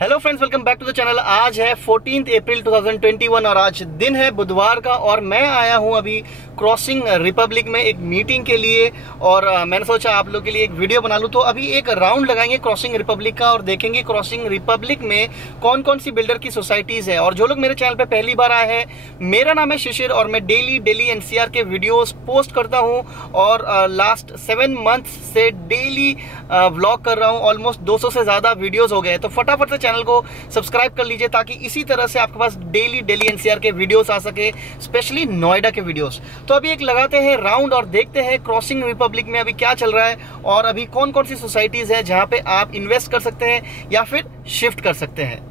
Hello friends, welcome back to the channel. आज है 14 अप्रैल 2021 और आज दिन है बुधवार का और मैं आया हूं अभी क्रॉसिंग रिपब्लिक में एक मीटिंग के लिए और मैंने सोचा आप लोग के लिए एक वीडियो बना लूं। तो अभी एक राउंड लगाएंगे क्रॉसिंग रिपब्लिक का और देखेंगे क्रॉसिंग रिपब्लिक में कौन कौन सी बिल्डर की सोसाइटीज है। और जो लोग मेरे चैनल पे पहली बार आए हैं, मेरा नाम है शिशिर और मैं डेली एनसीआर के वीडियोस पोस्ट करता हूं और लास्ट 7 मंथ्स से डेली व्लॉग कर रहा हूं। ऑलमोस्ट 200 से ज्यादा वीडियोस हो गए, तो फटाफट से चैनल को सब्सक्राइब कर लीजिए ताकि इसी तरह से आपके पास डेली एनसीआर के वीडियोस आ सके, स्पेशली नोएडा के वीडियोस। तो अभी एक लगाते हैं राउंड और देखते हैं क्रॉसिंग रिपब्लिक में अभी क्या चल रहा है और अभी कौन कौन सी सोसाइटीज है जहां पे आप इन्वेस्ट कर सकते हैं या फिर शिफ्ट कर सकते हैं।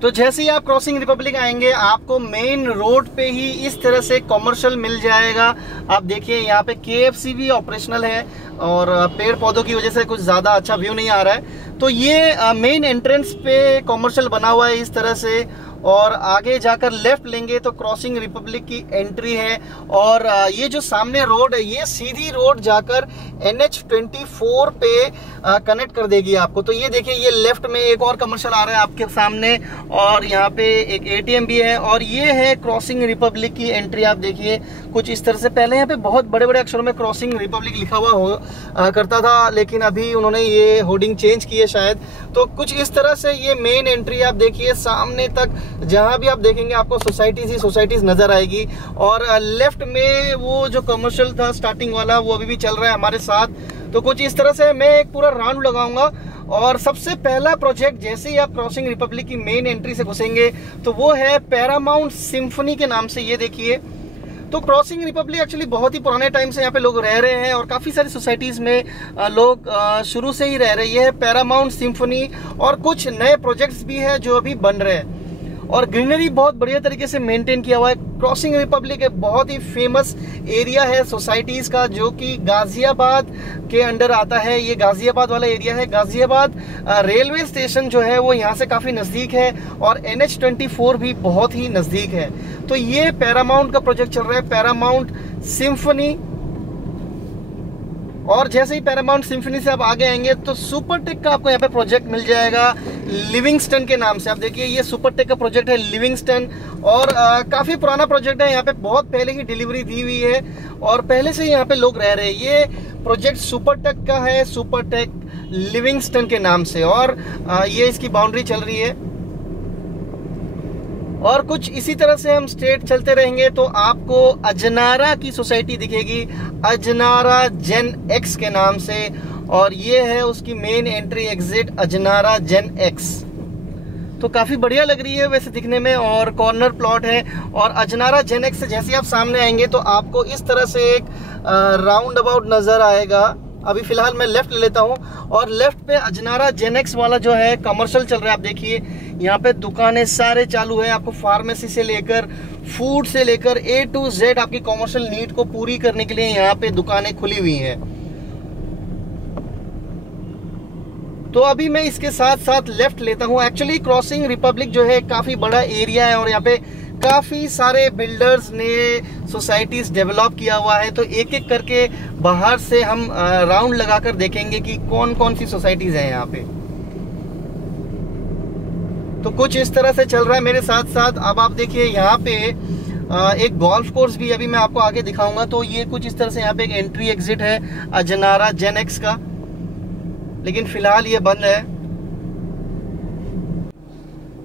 तो जैसे ही आप क्रॉसिंग रिपब्लिक आएंगे आपको मेन रोड पे ही इस तरह से कॉमर्शियल मिल जाएगा। आप देखिए यहाँ पे KFC भी ऑपरेशनल है और पेड़ पौधों की वजह से कुछ ज्यादा अच्छा व्यू नहीं आ रहा है। तो ये मेन एंट्रेंस पे कॉमर्शियल बना हुआ है इस तरह से और आगे जाकर लेफ्ट लेंगे तो क्रॉसिंग रिपब्लिक की एंट्री है। और ये जो सामने रोड है ये सीधी रोड जाकर NH24 पे कनेक्ट कर देगी आपको। तो ये देखिए, ये लेफ्ट में एक और कमर्शियल आ रहा है आपके सामने और यहाँ पे एक ATM भी है और ये है क्रॉसिंग रिपब्लिक की एंट्री। आप देखिए कुछ इस तरह से, पहले यहाँ पे बहुत बड़े बड़े अक्षरों में क्रॉसिंग रिपब्लिक लिखा हुआ करता था, लेकिन अभी उन्होंने ये होर्डिंग चेंज की है शायद। तो कुछ इस तरह से ये मेन एंट्री आप देखिए, सामने तक जहां भी आप देखेंगे आपको सोसाइटीज ही सोसाइटीज नजर आएगी। और लेफ्ट में वो जो कमर्शियल था स्टार्टिंग वाला वो अभी भी चल रहा है हमारे साथ। तो कुछ इस तरह से मैं एक पूरा राउंड लगाऊंगा और सबसे पहला प्रोजेक्ट जैसे ही आप क्रॉसिंग रिपब्लिक की मेन एंट्री से घुसेंगे तो वो है पैरामाउंट सिम्फनी के नाम से। ये देखिए, तो क्रॉसिंग रिपब्लिक एक्चुअली बहुत ही पुराने टाइम से यहाँ पे लोग रह रहे हैं और काफी सारी सोसाइटीज में लोग शुरू से ही रह रहे हैं। ये है पैरामाउंट सिम्फनी और कुछ नए प्रोजेक्ट्स भी है जो अभी बन रहे हैं और ग्रीनरी बहुत बढ़िया तरीके से मेंटेन किया हुआ है। क्रॉसिंग रिपब्लिक एक बहुत ही फेमस एरिया है सोसाइटीज का जो कि गाजियाबाद के अंडर आता है। ये गाजियाबाद वाला एरिया है। गाजियाबाद रेलवे स्टेशन जो है वो यहाँ से काफी नजदीक है और NH24 भी बहुत ही नजदीक है। तो ये पैरामाउंट का प्रोजेक्ट चल रहा है, पैरामाउंट सिम्फनी। और जैसे ही पैरामाउंट सिम्फनी से आप आगे आएंगे तो सुपरटेक का आपको यहाँ पे प्रोजेक्ट मिल जाएगा लिविंगस्टन के नाम से। आप देखिए ये सुपरटेक का प्रोजेक्ट है लिविंगस्टन और काफी पुराना प्रोजेक्ट है। यहाँ पे बहुत पहले ही डिलीवरी दी हुई है और पहले से यहाँ पे लोग रह रहे हैं। ये प्रोजेक्ट सुपरटेक का है, सुपरटेक लिविंगस्टन के नाम से और ये इसकी बाउंड्री चल रही है। और कुछ इसी तरह से हम स्ट्रेट चलते रहेंगे तो आपको अजनारा की सोसाइटी दिखेगी, अजनारा जेन एक्स के नाम से। और ये है उसकी मेन एंट्री एग्जिट, अजनारा जेन एक्स। तो काफी बढ़िया लग रही है वैसे दिखने में और कॉर्नर प्लॉट है। और अजनारा जेन एक्स से जैसे आप सामने आएंगे तो आपको इस तरह से एक राउंड अबाउट नजर आएगा। अभी फिलहाल मैं लेफ्ट ले लेता हूं और लेफ्ट पे अजनारा जेनेक्स वाला जो है कमर्शियल चल रहा है। आप देखिए यहाँ पे दुकानें सारे चालू है। आपको फार्मेसी से लेकर फूड से लेकर A to Z आपकी कमर्शियल नीड को पूरी करने के लिए यहाँ पे दुकानें खुली हुई हैं। तो अभी मैं इसके साथ साथ लेफ्ट लेता हूँ। एक्चुअली क्रॉसिंग रिपब्लिक जो है काफी बड़ा एरिया है और यहाँ पे काफी सारे बिल्डर्स ने सोसाइटीज डेवलप किया हुआ है। तो एक एक करके बाहर से हम राउंड लगाकर देखेंगे कि कौन कौन सी सोसाइटीज हैं यहाँ पे। तो कुछ इस तरह से चल रहा है मेरे साथ साथ। अब आप देखिए यहाँ पे एक गोल्फ कोर्स भी अभी मैं आपको आगे दिखाऊंगा। तो ये कुछ इस तरह से यहाँ पे एक एंट्री एग्जिट है अजनारा जेन एक्स का, लेकिन फिलहाल ये बंद है।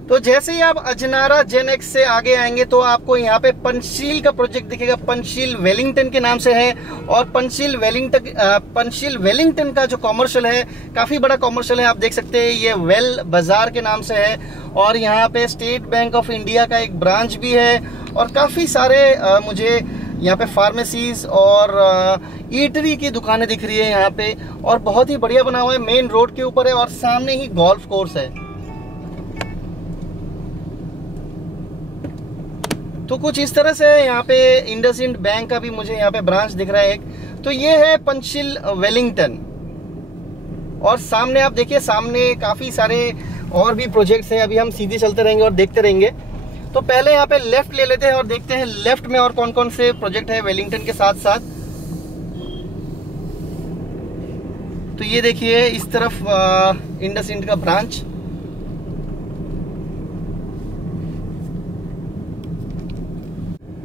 तो जैसे ही आप अजनारा जेन एक्स से आगे आएंगे तो आपको यहाँ पे पंचशील का प्रोजेक्ट दिखेगा, पंचशील वेलिंगटन के नाम से है। और पंचशील वेलिंगटन का जो कॉमर्शियल है काफी बड़ा कॉमर्शियल है। आप देख सकते हैं ये वेल बाजार के नाम से है और यहाँ पे स्टेट बैंक ऑफ इंडिया का एक ब्रांच भी है और काफी सारे मुझे यहाँ पे फार्मेसीज और ईटरी की दुकानें दिख रही है यहाँ पे और बहुत ही बढ़िया बना हुआ है। मेन रोड के ऊपर है और सामने ही गोल्फ कोर्स है। तो कुछ इस तरह से यहाँ पे इंडसइंड बैंक का भी मुझे यहाँ पे ब्रांच दिख रहा है एक। तो ये है पंचशील वेलिंगटन और सामने आप देखिए सामने काफी सारे और भी प्रोजेक्ट्स हैं। अभी हम सीधे चलते रहेंगे और देखते रहेंगे। तो पहले यहाँ पे लेफ्ट ले लेते हैं और देखते हैं लेफ्ट में और कौन कौन से प्रोजेक्ट है वेलिंगटन के साथ साथ। तो ये देखिए इस तरफ इंडसइंड का ब्रांच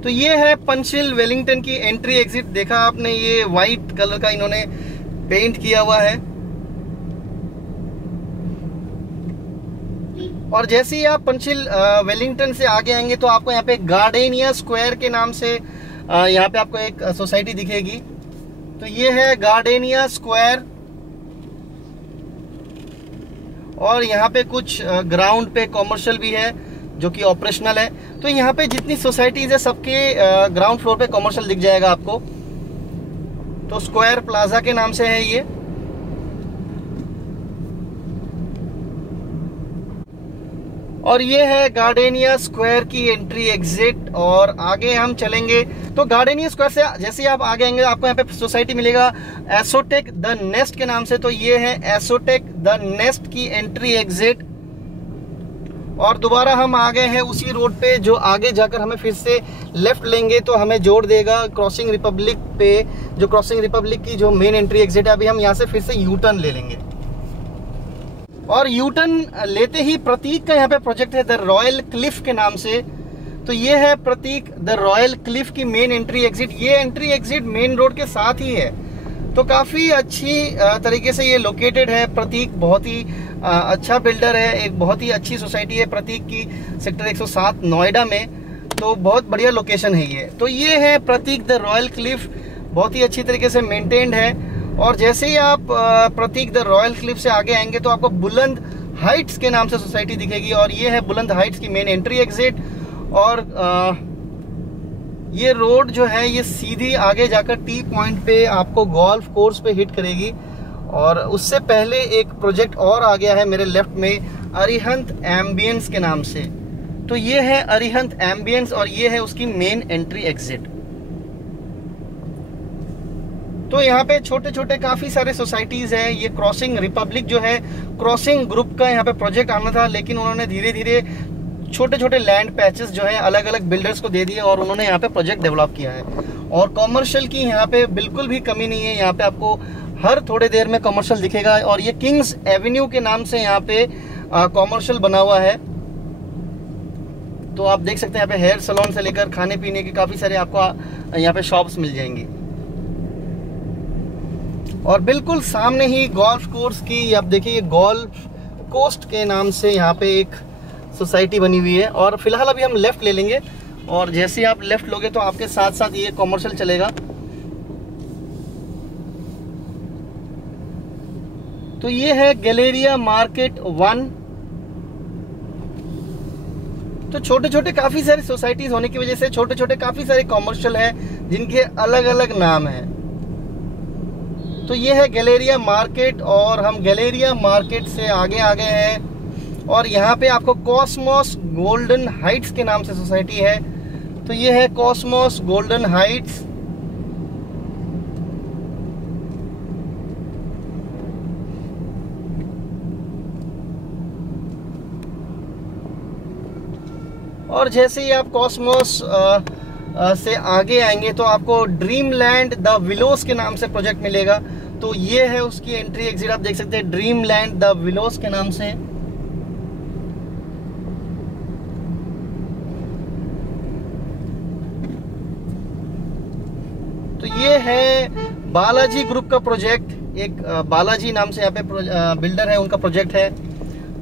तो ये है पंचशील वेलिंगटन की एंट्री एग्जिट। देखा आपने, ये व्हाइट कलर का इन्होंने पेंट किया हुआ है। और जैसे ही आप पंचशील वेलिंगटन से आगे आएंगे तो आपको यहाँ पे गार्डेनिया स्क्वायर के नाम से यहाँ पे आपको एक सोसाइटी दिखेगी। तो ये है गार्डेनिया स्क्वायर, और यहाँ पे कुछ ग्राउंड पे कॉमर्शियल भी है जो कि ऑपरेशनल है। तो यहाँ पे जितनी सोसाइटीज है सबके ग्राउंड फ्लोर पे कॉमर्शियल दिख जाएगा आपको। तो स्क्वायर प्लाजा के नाम से है ये। और ये है गार्डेनिया स्क्वायर की एंट्री एग्जिट। और आगे हम चलेंगे तो गार्डेनिया स्क्वायर से जैसे ही आप आगे आएंगे आपको यहाँ पे सोसाइटी मिलेगा एसोटेक द नेस्ट के नाम से। तो ये है एसोटेक द नेस्ट की एंट्री एग्जिट। और दोबारा हम आ गए हैं उसी रोड पे, जो आगे जाकर हमें फिर से लेफ्ट लेंगे तो हमें जोड़ देगा क्रॉसिंग रिपब्लिक पे, जो क्रॉसिंग रिपब्लिक की जो मेन एंट्री एग्जिट है। अभी हम यहाँ से फिर से यू टर्न ले लेंगे। और यू टर्न लेते ही प्रतीक का यहाँ पे प्रोजेक्ट है द रॉयल क्लिफ के नाम से। तो ये है प्रतीक द रॉयल क्लिफ की मेन एंट्री एग्जिट। ये एंट्री एग्जिट मेन रोड के साथ ही है, तो काफी अच्छी तरीके से ये लोकेटेड है। प्रतीक बहुत ही अच्छा बिल्डर है, एक बहुत ही अच्छी सोसाइटी है प्रतीक की, सेक्टर 107 नोएडा में। तो बहुत बढ़िया लोकेशन है ये। तो ये है प्रतीक द रॉयल क्लिफ, बहुत ही अच्छी तरीके से मेंटेन्ड है। और जैसे ही आप प्रतीक द रॉयल क्लिफ से आगे आएंगे तो आपको बुलंद हाइट्स के नाम से सोसाइटी दिखेगी। और ये है बुलंद हाइट्स की मेन एंट्री एग्जिट। और ये रोड जो है ये सीधी आगे जाकर टी पॉइंट पे आपको गोल्फ कोर्स पे हिट करेगी। और उससे पहले एक प्रोजेक्ट और आ गया है मेरे लेफ्ट में, अरिहंत एम्बियंस के नाम से। तो ये है अरिहंत एम्बियंस और ये है उसकी मेन एंट्री एग्जिट। तो यहाँ पे छोटे छोटे काफी सारे सोसाइटीज हैं। ये क्रॉसिंग रिपब्लिक जो है, क्रॉसिंग ग्रुप का यहाँ पे प्रोजेक्ट आना था, लेकिन उन्होंने धीरे धीरे छोटे छोटे लैंड पैचेस जो है अलग अलग बिल्डर्स को दे दिए और उन्होंने यहाँ पे प्रोजेक्ट डेवलप किया है। और कॉमर्शियल की यहाँ पे बिल्कुल भी कमी नहीं है। यहाँ पे आपको हर थोड़े देर में कॉमर्शियल दिखेगा। और ये किंग्स एवेन्यू के नाम से यहाँ पे कॉमर्शियल बना हुआ है। तो आप देख सकते हैं यहाँ पे हेयर सैलून से लेकर खाने पीने के काफी सारे आपको यहाँ पे शॉप्स मिल जाएंगी। और बिल्कुल सामने ही गोल्फ कोर्स की आप देखिए गोल्फ कोस्ट के नाम से यहाँ पे एक सोसाइटी बनी हुई है। और फिलहाल अभी हम लेफ्ट ले लेंगे, और जैसे ही आप लेफ्ट लोगे तो आपके साथ साथ ये कॉमर्शियल चलेगा। तो ये है गैलेरिया मार्केट 1। तो छोटे छोटे काफी सारी सोसाइटीज होने की वजह से छोटे छोटे काफी सारे कॉमर्शियल है जिनके अलग अलग नाम हैं। तो ये है गैलेरिया मार्केट और हम गैलेरिया मार्केट से आगे आ गए हैं। और यहाँ पे आपको कॉस्मोस गोल्डन हाइट्स के नाम से सोसाइटी है। तो ये है कॉस्मोस गोल्डन हाइट्स। और जैसे ही आप कॉस्मोस से आगे आएंगे तो आपको ड्रीम लैंड द विलोस के नाम से प्रोजेक्ट मिलेगा। तो ये है उसकी एंट्री एग्जिट, आप देख सकते हैं ड्रीम लैंड द विलोस के नाम से। तो ये है बालाजी ग्रुप का प्रोजेक्ट, एक बालाजी नाम से यहाँ पे बिल्डर है, उनका प्रोजेक्ट है।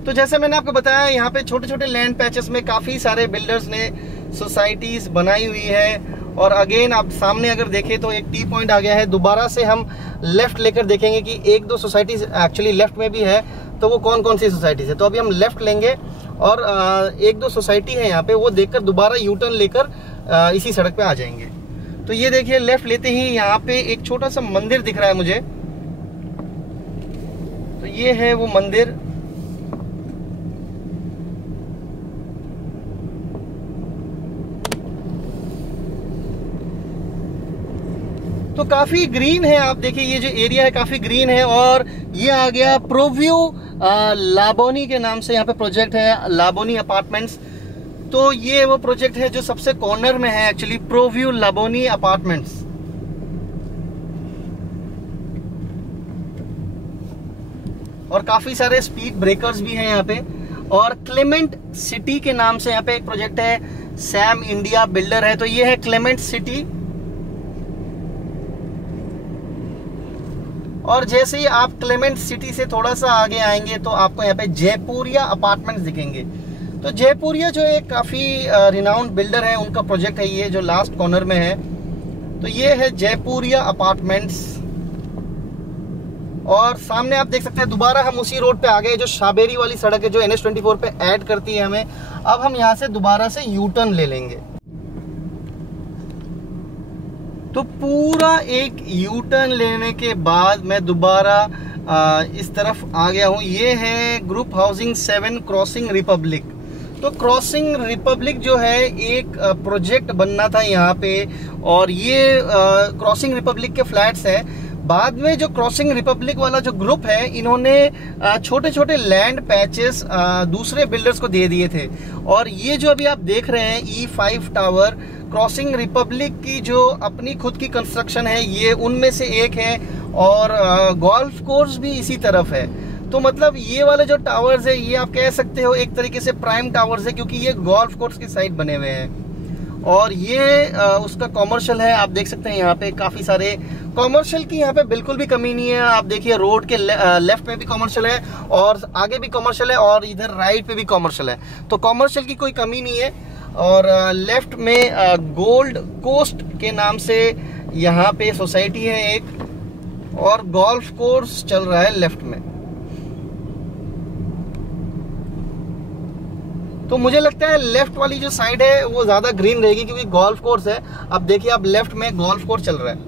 तो जैसे मैंने आपको बताया यहाँ पे छोटे छोटे लैंड पैचेस में काफी सारे बिल्डर्स ने सोसाइटीज बनाई हुई है। और अगेन आप सामने अगर देखें तो एक टी पॉइंट आ गया है। दोबारा से हम लेफ्ट लेकर देखेंगे कि एक दो सोसाइटीज एक्चुअली लेफ्ट में भी है, तो वो कौन कौन सी सोसाइटीज है। तो अभी हम लेफ्ट लेंगे और एक दो सोसाइटी है यहाँ पे, वो देखकर दोबारा यू टर्न लेकर इसी सड़क पे आ जाएंगे। तो ये देखिए लेफ्ट लेते ही यहाँ पे एक छोटा सा मंदिर दिख रहा है मुझे। तो ये है वो मंदिर। तो काफी ग्रीन है, आप देखिए ये जो एरिया है काफी ग्रीन है। और ये आ गया प्रोव्यू लाबोनी के नाम से यहाँ पे प्रोजेक्ट है, लाबोनी अपार्टमेंट्स। तो ये वो प्रोजेक्ट है जो सबसे कॉर्नर में है एक्चुअली, प्रोव्यू लाबोनी अपार्टमेंट्स। और काफी सारे स्पीड ब्रेकर्स भी हैं यहाँ पे। और क्लेमेंट सिटी के नाम से यहाँ पे एक प्रोजेक्ट है, सैम इंडिया बिल्डर है। तो ये है क्लेमेंट सिटी। और जैसे ही आप क्लेमेंट सिटी से थोड़ा सा आगे आएंगे तो आपको यहाँ पे जयपुरिया अपार्टमेंट्स दिखेंगे। तो जयपुरिया जो एक काफी रिनाउंड बिल्डर है, उनका प्रोजेक्ट है ये, जो लास्ट कॉर्नर में है। तो ये है जयपुरिया अपार्टमेंट्स। और सामने आप देख सकते हैं दोबारा हम उसी रोड पे आ गए, जो शाबेरी वाली सड़क है जो NH24 पे ऐड करती है हमें। अब हम यहाँ से दोबारा से यू टर्न ले लेंगे। तो पूरा एक यू टर्न लेने के बाद मैं दोबारा इस तरफ आ गया हूँ। ये है ग्रुप हाउसिंग 7 क्रॉसिंग रिपब्लिक। तो क्रॉसिंग रिपब्लिक जो है एक प्रोजेक्ट बनना था यहाँ पे, और ये क्रॉसिंग रिपब्लिक के फ्लैट्स है। बाद में जो क्रॉसिंग रिपब्लिक वाला जो ग्रुप है, इन्होंने छोटे छोटे लैंड पैचेस दूसरे बिल्डर्स को दे दिए थे। और ये जो अभी आप देख रहे हैं E5 टावर, क्रॉसिंग रिपब्लिक की जो अपनी खुद की कंस्ट्रक्शन है, ये उनमें से एक है। और गोल्फ कोर्स भी इसी तरफ है। तो मतलब ये वाले जो टावर्स है, ये आप कह सकते हो एक तरीके से प्राइम टावर्स है, क्योंकि ये गोल्फ कोर्स की साइड बने हुए हैं। और ये उसका कॉमर्शियल है। आप देख सकते हैं यहाँ पे काफी सारे कॉमर्शियल की यहाँ पे बिल्कुल भी कमी नहीं है। आप देखिए रोड के लेफ्ट में भी कॉमर्शियल है, और आगे भी कॉमर्शियल है, और इधर राइट पे भी कॉमर्शियल है। तो कॉमर्शियल की कोई कमी नहीं है। और लेफ्ट में गोल्ड कोस्ट के नाम से यहाँ पे सोसाइटी है एक, और गोल्फ कोर्स चल रहा है लेफ्ट में। तो मुझे लगता है लेफ्ट वाली जो साइड है वो ज्यादा ग्रीन रहेगी, क्योंकि गोल्फ कोर्स है। अब देखिए आप लेफ्ट में गोल्फ कोर्स चल रहा है।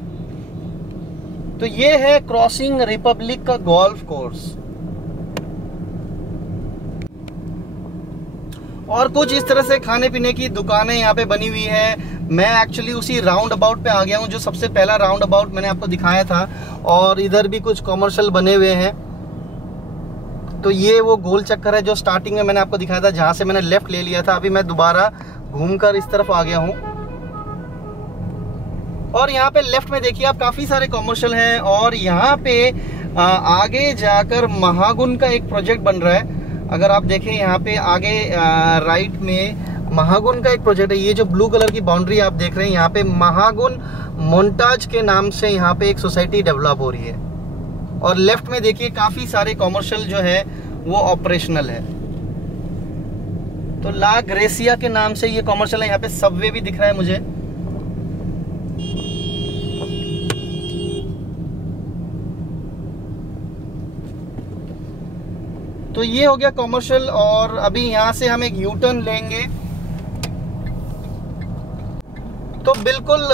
तो ये है क्रॉसिंग रिपब्लिक का गोल्फ कोर्स। और कुछ इस तरह से खाने पीने की दुकानें यहाँ पे बनी हुई है। मैं एक्चुअली उसी राउंड अबाउट पे आ गया हूँ, जो सबसे पहला राउंड अबाउट मैंने आपको दिखाया था। और इधर भी कुछ कॉमर्शियल बने हुए हैं। तो ये वो गोल चक्कर है जो स्टार्टिंग में मैंने आपको दिखाया था, जहां से मैंने लेफ्ट ले लिया था। अभी मैं दोबारा घूमकर इस तरफ आ गया हूं। और यहाँ पे लेफ्ट में देखिए आप काफी सारे कॉमर्शियल हैं। और यहाँ पे आगे जाकर महागुन का एक प्रोजेक्ट बन रहा है। अगर आप देखें यहाँ पे आगे राइट में महागुन का एक प्रोजेक्ट है। ये जो ब्लू कलर की बाउंड्री आप देख रहे हैं, यहाँ पे महागुन मोन्टाज के नाम से यहाँ पे एक सोसाइटी डेवलप हो रही है। और लेफ्ट में देखिए काफी सारे कॉमर्शियल जो है वो ऑपरेशनल है। तो ला ग्रेसिया के नाम से ये कॉमर्शियल है। यहाँ पे सबवे भी दिख रहा है मुझे। तो ये हो गया कॉमर्शियल। और अभी यहाँ से हम एक यू टर्न लेंगे। तो बिल्कुल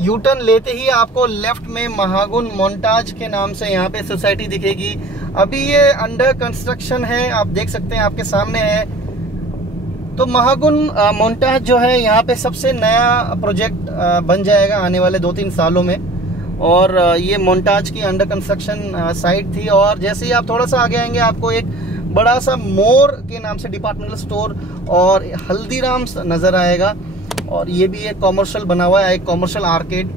यू टर्न लेते ही आपको लेफ्ट में महागुन मोन्टाज के नाम से यहाँ पे सोसाइटी दिखेगी। अभी ये अंडर कंस्ट्रक्शन है, आप देख सकते हैं आपके सामने है। तो महागुन मोन्टाज जो है यहाँ पे सबसे नया प्रोजेक्ट बन जाएगा आने वाले 2-3 सालों में। और ये मोन्टाज की अंडर कंस्ट्रक्शन साइट थी। और जैसे ही आप थोड़ा सा आगे आएंगे, आपको एक बड़ा सा मोर के नाम से डिपार्टमेंटल स्टोर और हल्दीराम्स नजर आएगा। और ये भी एक कॉमर्शियल बना हुआ है, एक कॉमर्शियल आर्केड।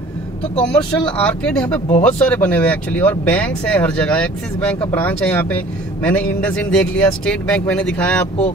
तो कॉमर्शियल आर्केड यहाँ पे बहुत सारे बने हुए हैं एक्चुअली। और बैंक्स है हर जगह। एक्सिस बैंक का ब्रांच है यहाँ पे, मैंने इंडसइंड देख लिया, स्टेट बैंक मैंने दिखाया आपको।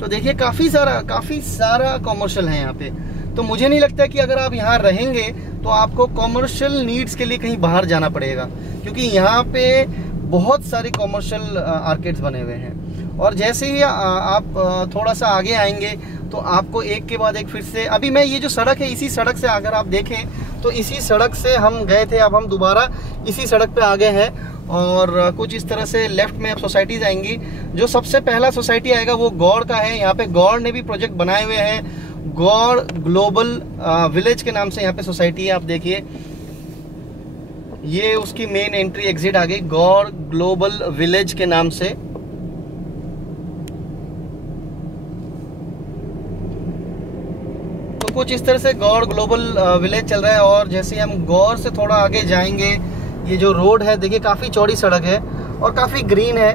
तो देखिए काफी सारा कॉमर्शियल है यहाँ पे। तो मुझे नहीं लगता कि अगर आप यहाँ रहेंगे तो आपको कॉमर्शियल नीड्स के लिए कहीं बाहर जाना पड़ेगा, क्योंकि यहाँ पे बहुत सारे कॉमर्शियल आर्केड्स बने हुए हैं। और जैसे ही आप थोड़ा सा आगे आएंगे तो आपको एक के बाद एक फिर से, अभी मैं ये जो सड़क है इसी सड़क से अगर आप देखें तो इसी सड़क से हम गए थे, अब हम दोबारा इसी सड़क पे आ गए हैं। और कुछ इस तरह से लेफ्ट में अब सोसाइटीज आएंगी। जो सबसे पहला सोसाइटी आएगा वो गौड़ का है। यहाँ पे गौड़ ने भी प्रोजेक्ट बनाए हुए हैं। गौड़ ग्लोबल विलेज के नाम से यहाँ पे सोसाइटी है। आप देखिए ये उसकी मेन एंट्री एग्जिट आ गई, गौड़ ग्लोबल विलेज के नाम से। तो कुछ इस तरह से गौड़ ग्लोबल विलेज चल रहा है। और जैसे हम गौड़ से थोड़ा आगे जाएंगे, ये जो रोड है देखिए काफी चौड़ी सड़क है और काफी ग्रीन है।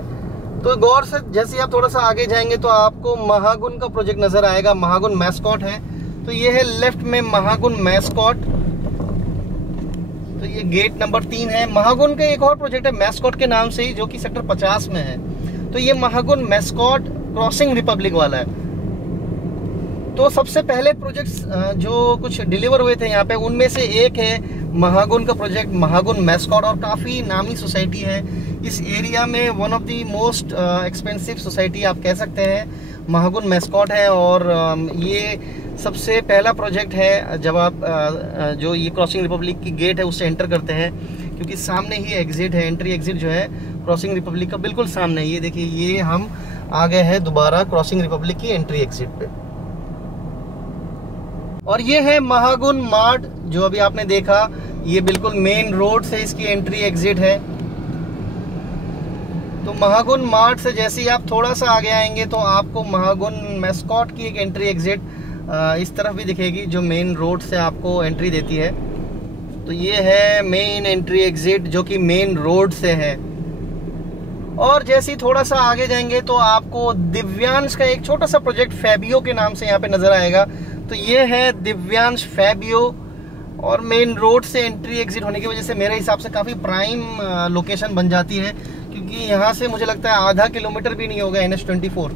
तो गौड़ से जैसे आप थोड़ा सा आगे जाएंगे तो आपको महागुन का प्रोजेक्ट नजर आएगा। महागुन मैस्कॉट है। तो ये है लेफ्ट में महागुन मैस्कॉट। तो ये गेट नंबर 3 है। महागुन का एक और प्रोजेक्ट है मैस्कॉट के नाम से ही, जो कि सेक्टर 50 में है। तो ये महागुन मैस्कॉट क्रॉसिंग रिपब्लिक वाला है। तो सबसे पहले प्रोजेक्ट्स जो कुछ डिलीवर हुए थे यहाँ पे, उनमें से एक है महागुन का प्रोजेक्ट, महागुन मैस्कॉट, और काफ़ी नामी सोसाइटी है इस एरिया में। One of the most expensive society आप कह सकते हैं महागुन मैस्कॉट है। और ये सबसे पहला प्रोजेक्ट है जब आप जो ये क्रॉसिंग रिपब्लिक की गेट है उससे एंटर करते हैं, क्योंकि सामने ही एग्जिट है, एंट्री एग्जिट जो है क्रॉसिंग रिपब्लिक का बिल्कुल सामने। ये देखिए, ये हम आ गए हैं दोबारा क्रॉसिंग रिपब्लिक की एंट्री एग्जिट पे। और ये है महागुन मार्ट जो अभी आपने देखा, ये बिल्कुल मेन रोड से इसकी एंट्री एग्जिट है। तो महागुन मार्ट से जैसे ही आप थोड़ा सा आगे आएंगे तो आपको महागुन मैस्कॉट की एक एंट्री एग्जिट इस तरफ भी दिखेगी, जो मेन रोड से आपको एंट्री देती है। तो ये है मेन एंट्री एग्जिट जो कि मेन रोड से है। और जैसे ही थोड़ा सा आगे जाएंगे तो आपको दिव्यांश का एक छोटा सा प्रोजेक्ट फैबियो के नाम से यहाँ पे नजर आएगा। तो ये है दिव्यांश फैबियो, और मेन रोड से एंट्री एग्जिट होने की वजह से मेरे हिसाब से काफ़ी प्राइम लोकेशन बन जाती है, क्योंकि यहाँ से मुझे लगता है आधा किलोमीटर भी नहीं होगा NH24।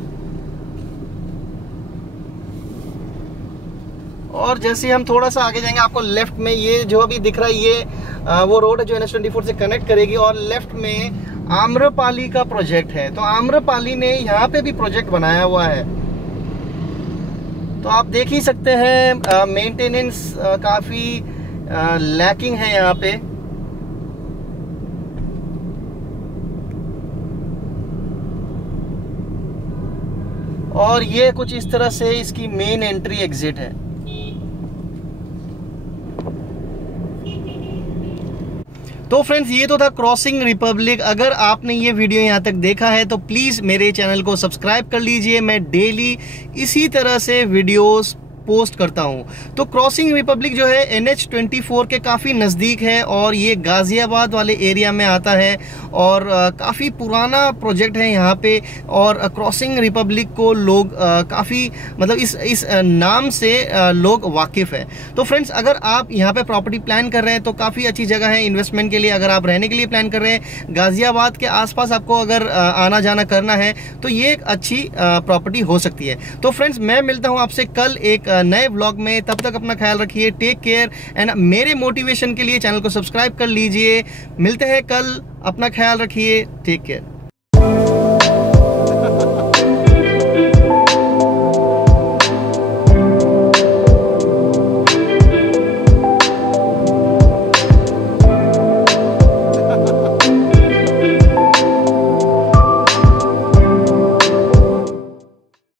और जैसे हम थोड़ा सा आगे जाएंगे आपको लेफ्ट में ये जो अभी दिख रहा है, ये वो रोड है जो NH24 से कनेक्ट करेगी। और लेफ्ट में आम्रपाली का प्रोजेक्ट है। तो आम्रपाली ने यहाँ पे भी प्रोजेक्ट बनाया हुआ है। तो आप देख ही सकते हैं मेंटेनेंस काफी लैकिंग है यहाँ पे। और ये कुछ इस तरह से इसकी मेन एंट्री एग्जिट है। तो फ्रेंड्स, ये तो था क्रॉसिंग रिपब्लिक। अगर आपने ये वीडियो यहाँ तक देखा है तो प्लीज़ मेरे चैनल को सब्सक्राइब कर लीजिए। मैं डेली इसी तरह से वीडियोस पोस्ट करता हूँ। तो क्रॉसिंग रिपब्लिक जो है NH24 के काफ़ी नज़दीक है और ये गाज़ियाबाद वाले एरिया में आता है और काफ़ी पुराना प्रोजेक्ट है यहाँ पे। और क्रॉसिंग रिपब्लिक को लोग काफ़ी मतलब इस नाम से लोग वाकिफ़ है। तो फ्रेंड्स, अगर आप यहाँ पे प्रॉपर्टी प्लान कर रहे हैं तो काफ़ी अच्छी जगह है इन्वेस्टमेंट के लिए। अगर आप रहने के लिए प्लान कर रहे हैं, गाज़ियाबाद के आसपास आपको अगर आना जाना करना है तो ये एक अच्छी प्रॉपर्टी हो सकती है। तो फ्रेंड्स, मैं मिलता हूँ आपसे कल एक नए व्लॉग में। तब तक अपना ख्याल रखिए, टेक केयर एंड मेरे मोटिवेशन के लिए चैनल को सब्सक्राइब कर लीजिए। मिलते हैं कल, अपना ख्याल रखिए, टेक केयर।